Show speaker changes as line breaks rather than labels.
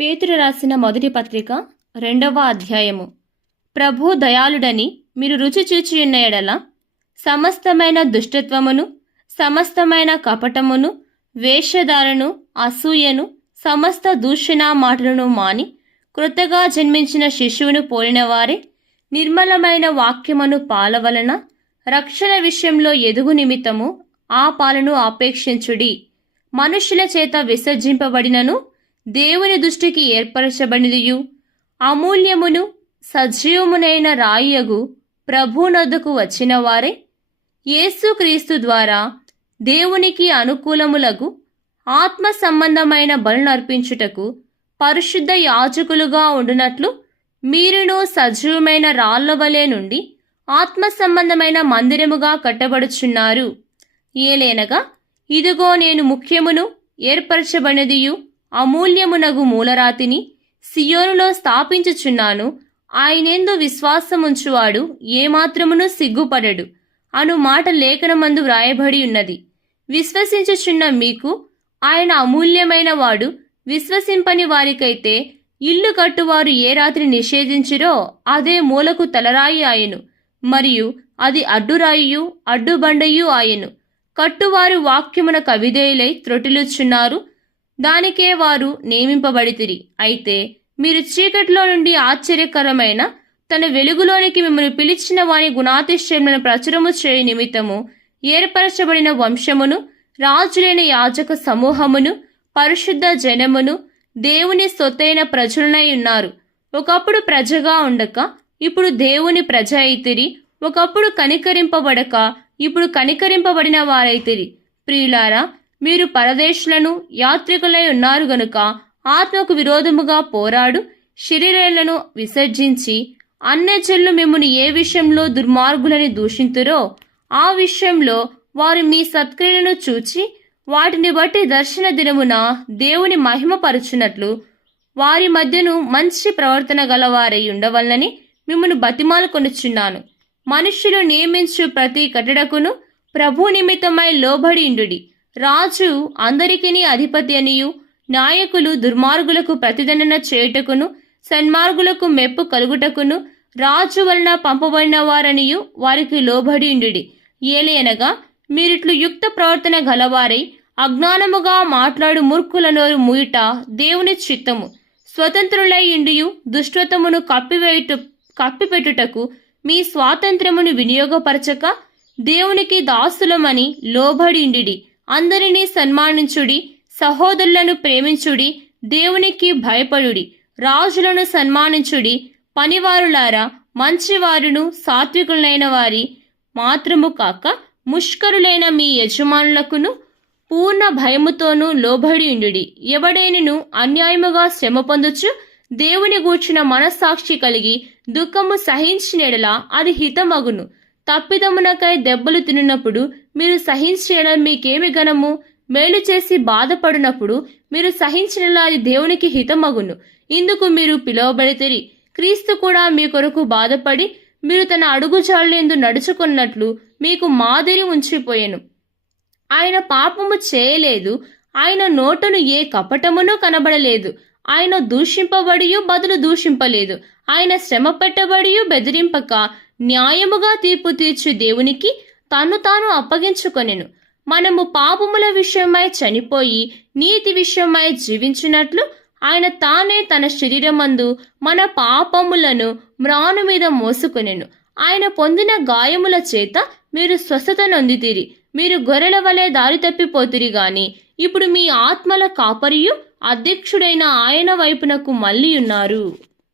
పేతురు రాసిన మొదటి పత్రిక రెండవ అధ్యాయము. ప్రభు దయాళుడని మీరు రుచి చూచియున్న ఉన్న ఎడల సమస్తమైన దుష్టత్వమును సమస్తమైన కపటమును వేషధారను అసూయను సమస్త దూషణ మాటలను మాని క్రొత్తగా జన్మించిన శిశువును పోలినవారే నిర్మలమైన వాక్యమును పాలవలన రక్షణ విషయంలో ఎదుగు నిమిత్తము ఆ పాలను ఆపేక్షించుడి. మనుష్యుల చేత విసర్జింపబడినను దేవుని దృష్టికి ఏర్పరచబడినదియు. అమూల్యమును సజీవమునైన రాయియగు ప్రభునొద్దకు వచ్చిన వారే యేసుక్రీస్తు ద్వారా దేవునికి అనుకూలములకు ఆత్మ సంబంధమైన బలును అర్పించుటకు పరిశుద్ధ యాజకులుగా ఉండునట్లు మీరును సజీవమైన రాళ్ళ వలె నుండి ఆత్మ సంబంధమైన మందిరముగా కట్టబడుచున్నారు. ఏలేనగా ఇదిగో నేను ముఖ్యమును ఏర్పరచబడినదియు. అమూల్యమునగు మూలరాతిని సియోనులో స్థాపించుచున్నాను. ఆయనేందు విశ్వాసముంచువాడు ఏమాత్రమును సిగ్గుపడడు. అను మాట లేఖనమందు వ్రాయబడి ఉన్నది విశ్వసించుచున్న మీకు ఆయన అమూల్యమైన వాడు విశ్వసింపని వారికైతే ఇల్లు కట్టువారు ఏ రాత్రి నిషేధించిరో అదే మూలకు తలరాయి ఆయను. మరియు అది అడ్డురాయియు అడ్డుబండయు ఆయను. కట్టువారు వాక్యమున కవిధేయులై త్రొటిలుచున్నారు. దానికే వారు నియమింపబడితిరి. అయితే మీరు చీకటిలో నుండి ఆశ్చర్యకరమైన తన వెలుగులోనికి మిమ్మల్ని పిలిచిన వాని గుణాతిశయములను ప్రచురము చేయ నిమిత్తము ఏర్పరచబడిన వంశమును రాజులైన యాజక సమూహమును పరిశుద్ధ జనమును దేవుని సొత్తైన ప్రజలనై ఉన్నారు. ఒకప్పుడు ప్రజగా ఉండక ఇప్పుడు దేవుని ప్రజ అయితిరి. ఒకప్పుడు కనికరింపబడక ఇప్పుడు కనికరింపబడిన వారైతిరి. ప్రియులారా మీరు పరదేశులను యాత్రికులై ఉన్నారు గనుక ఆత్మకు విరోధముగా పోరాడు శరీరాలను విసర్జించి అన్యజనులు మిమ్మల్ని ఏ విషయంలో దుర్మార్గులని దూషింతురో ఆ విషయంలో వారు మీ సత్క్రియలను చూచి వాటిని బట్టి దర్శన దినమున దేవుని మహిమపరుచునట్లు వారి మధ్యను మంచి ప్రవర్తన గలవారై ఉండవల్లని మిమ్మల్ని బతిమాలు కొనుచున్నాను. మనుష్యులు నియమించు ప్రతి కట్టడకును ప్రభు నిమిత్తమై లోబడి ఇండుడి రాజు అందరికిని అధిపతి అనియు నాయకులు దుర్మార్గులకు ప్రతిదండన చేయుటకును సన్మార్గులకు మెప్పు కలుగుటకును రాజు వలన పంపబడిన వారనియు వారికి లోబడి ఉండుడి. ఏలయనగా మీరిట్లు యుక్త ప్రవర్తన గలవారై అజ్ఞానముగా మాట్లాడు మూర్ఖుల నోరు మూయుట దేవుని చిత్తము. స్వతంత్రులై ఇండియు దుష్టత్వమును కప్పివేయుట కప్పిపెట్టుటకు మీ స్వాతంత్రమును వినియోగపరచక దేవునికి దాసులమని లోబడిండిడి అందరినీ సన్మానించుడి సహోదరులను ప్రేమించుడి దేవునికి భయపడుడి రాజులను సన్మానించుడి పనివారులారా మంచివారును సాత్వికులైన వారి మాత్రము కాక ముష్కరులైన మీ యజమానులకును పూర్ణ భయముతోనూ లోబడి ఉండుడి. ఎవడైనను అన్యాయముగా శ్రమ పొందొచ్చు దేవుని గూర్చిన మనస్సాక్షి కలిగి దుఃఖము సహించినెడలా అది హితమగును. తప్పిదమునకై దెబ్బలు తిన్నప్పుడు మీరు సహించడం మీకేమి గనము మేలు చేసి బాధపడినప్పుడు మీరు సహించినలా అది దేవునికి హితమగును. ఇందుకు మీరు పిలువబడితిరి. క్రీస్తు కూడా మీ కొరకు బాధపడి మీరు తన అడుగుజాళ్ళేందు నడుచుకున్నట్లు మీకు మాదిరి ఉంచిపోయెను. ఆయన పాపము చేయలేదు. ఆయన నోటను ఏ కపటమునో కనబడలేదు. ఆయన దూషింపబడియు బదులు దూషింపలేదు. ఆయన శ్రమ పెట్టబడియు బెదిరింపక న్యాయముగా తీర్పు తీర్చు దేవునికి తను తాను అప్పగించుకొనెను. మనము పాపముల విషయమై చనిపోయి నీతి విషయమై జీవించినట్లు ఆయన తానే తన శరీరమందు మన పాపములను మ్రాను మీద మోసుకొనెను. ఆయన పొందిన గాయముల చేత మీరు స్వస్థత నొందితిరి. మీరు గొర్రెల వలె దారి తప్పిపోతురి గాని ఇప్పుడు మీ ఆత్మల కాపరియు అధ్యక్షుడైన ఆయన వైపునకు మళ్ళీ ఉన్నారు.